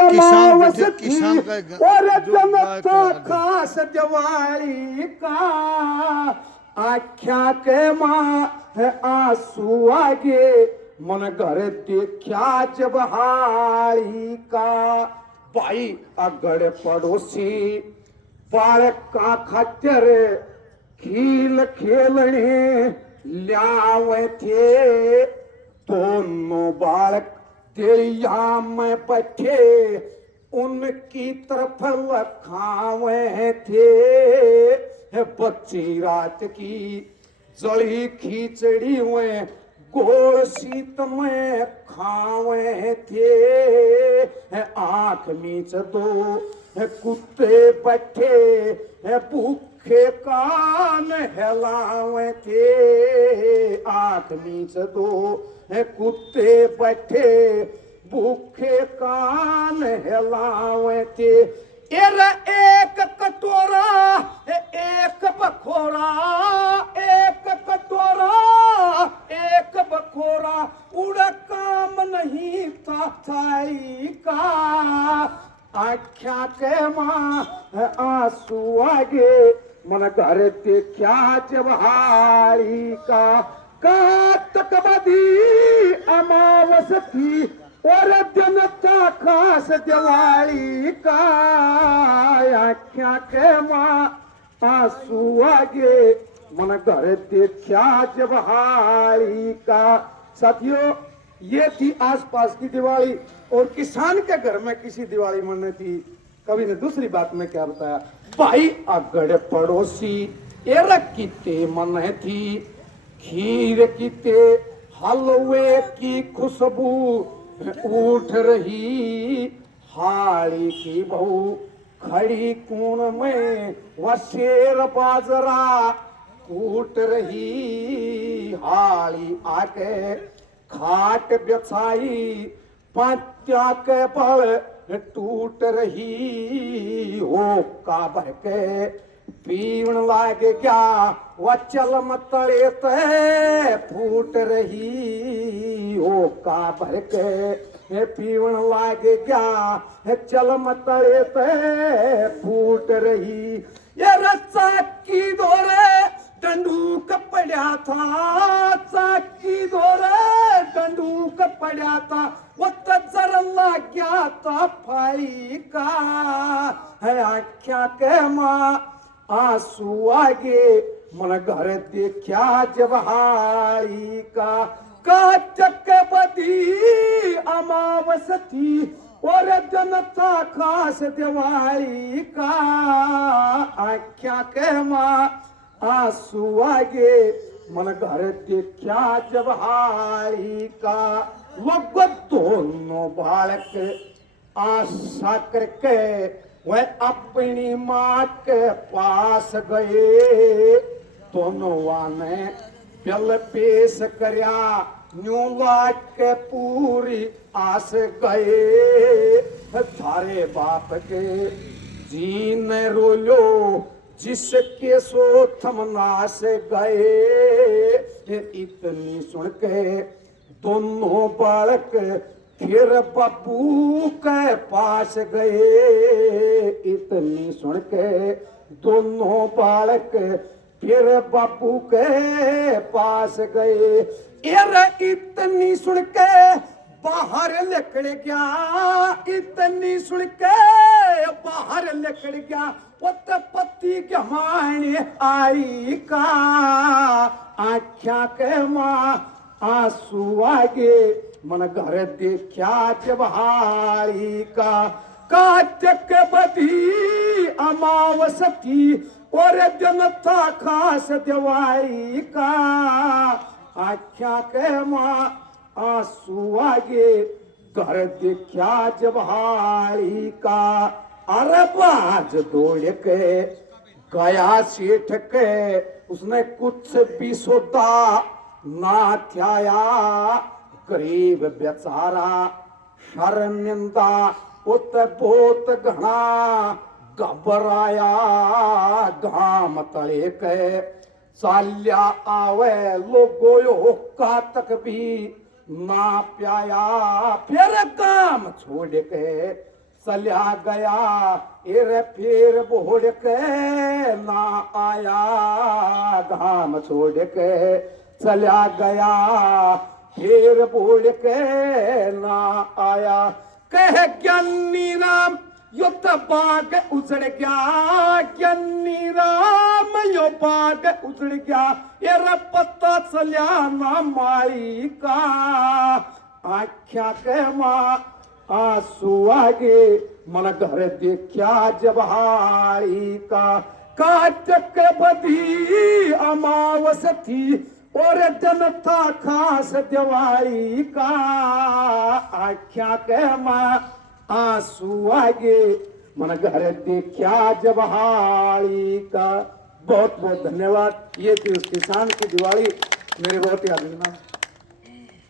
अमावस थी और जनता खास दिवाली का आख्या के माँ है आंसू आगे मन घर देखा जब हारी का भाई अगड़ पड़ोसी बालक का खातिर खेल खेलने लावे थे दोनों बालक तेरिया में बैठे उनकी तरफ लखावे थे बच्ची रात की जली खिचड़ी में गोल शीत में खावे थे आंख मीच दो कुत्ते बैठे भूखे कान हिलावे थे आंख मीच दो कुत्ते बैठे भूखे कान हिलावे थे एक कटोरा एक बखोरा एक कटोरा एक बखोरा उड़ा काम नहीं था थाई का आख्या के माँ आंसू आगे मन घर देखा जब हारी का तक बदी अमावस थी और जनता खास दिवाली का आख्या के माँ आंसू आगे मन घर देखा जब हारी का। साथियों ये थी आसपास की दिवाली और किसान के घर में किसी दिवाली मनने थी। कवि ने दूसरी बात में क्या बताया, भाई अगड़ पड़ोसी एरा किते मन थी खीर किते हलवे की खुशबू उठ रही हाड़ी की बहू खड़ी कून में वशेर बाजरा कूट रही हाड़ी आके खाट बिछाई पत्या के बल टूट रही हो का भर के पीण लागे क्या वचल मतले ते फूट रही हो का भर के पीण लागे क्या चल मतले ते फूट रही ये रस्सा की दोरे डंडूक पड़ा था चाकी दोरे डंडूक पड़ा था वो जर लग गया था फाई का है आख्या के माँ आंसू आगे मन घर देखा जब हारी का चक बदी अमावस थी और जनता खास दिवाली का आख्या के माँ आंसू आगे मन घर देखा जब हारी का। लोग दोनों बालक आशा करके वह अपनी माँ के पास गए दोनों ने पल पेश करया न्यू लाट के पूरी आस गए थारे बाप के जी ने रोलो जिसके सो थमना से गए इतनी सुन के दोनों बालक फिर बापू के पास गए इतनी सुन के दोनों बालक फिर बापू के पास गए इतनी सुन के बाहर निकल गया इतनी सुन के बाहर निकल गया पति के माने आई का आख्या के माँ आंसू आगे मन घर देखा जब हारी का चक बदी अमावस थी और जनता खास दिवाली का आख्या के माँ आंसू आगे घर देखा जब हारी का। अरे बाज दौड़ के गया सेठ के उसने कुछ भी सोता ना ख्याया गरीब बेचारा शर्मिंदा उत बहुत घना घबराया घाम तले के चाल्या आवे लोगो का तक भी ना प्याया, फिर काम छोड़ के चल्या गया, फिर बोड़ के ना आया, धाम छोड़ के चल्या गया, फिर बोड़ के ना आया। कह ज्ञानी राम यो तो बाग उजड़ गया, ज्ञानी राम यो बाग उजड़ गया, ये पता चलिया ना माई का, आख्या के माँ आंसू आगे मन घर देखा जब हारी का, काटक बदी अमावस थी और दिन था खास दिवाली का, आख्या के माँ आंसू आगे मन घर देखा जब हारी का। बहुत बहुत धन्यवाद। ये थी उस किसान की दिवाली, मेरे बहुत ही अभिनंदन।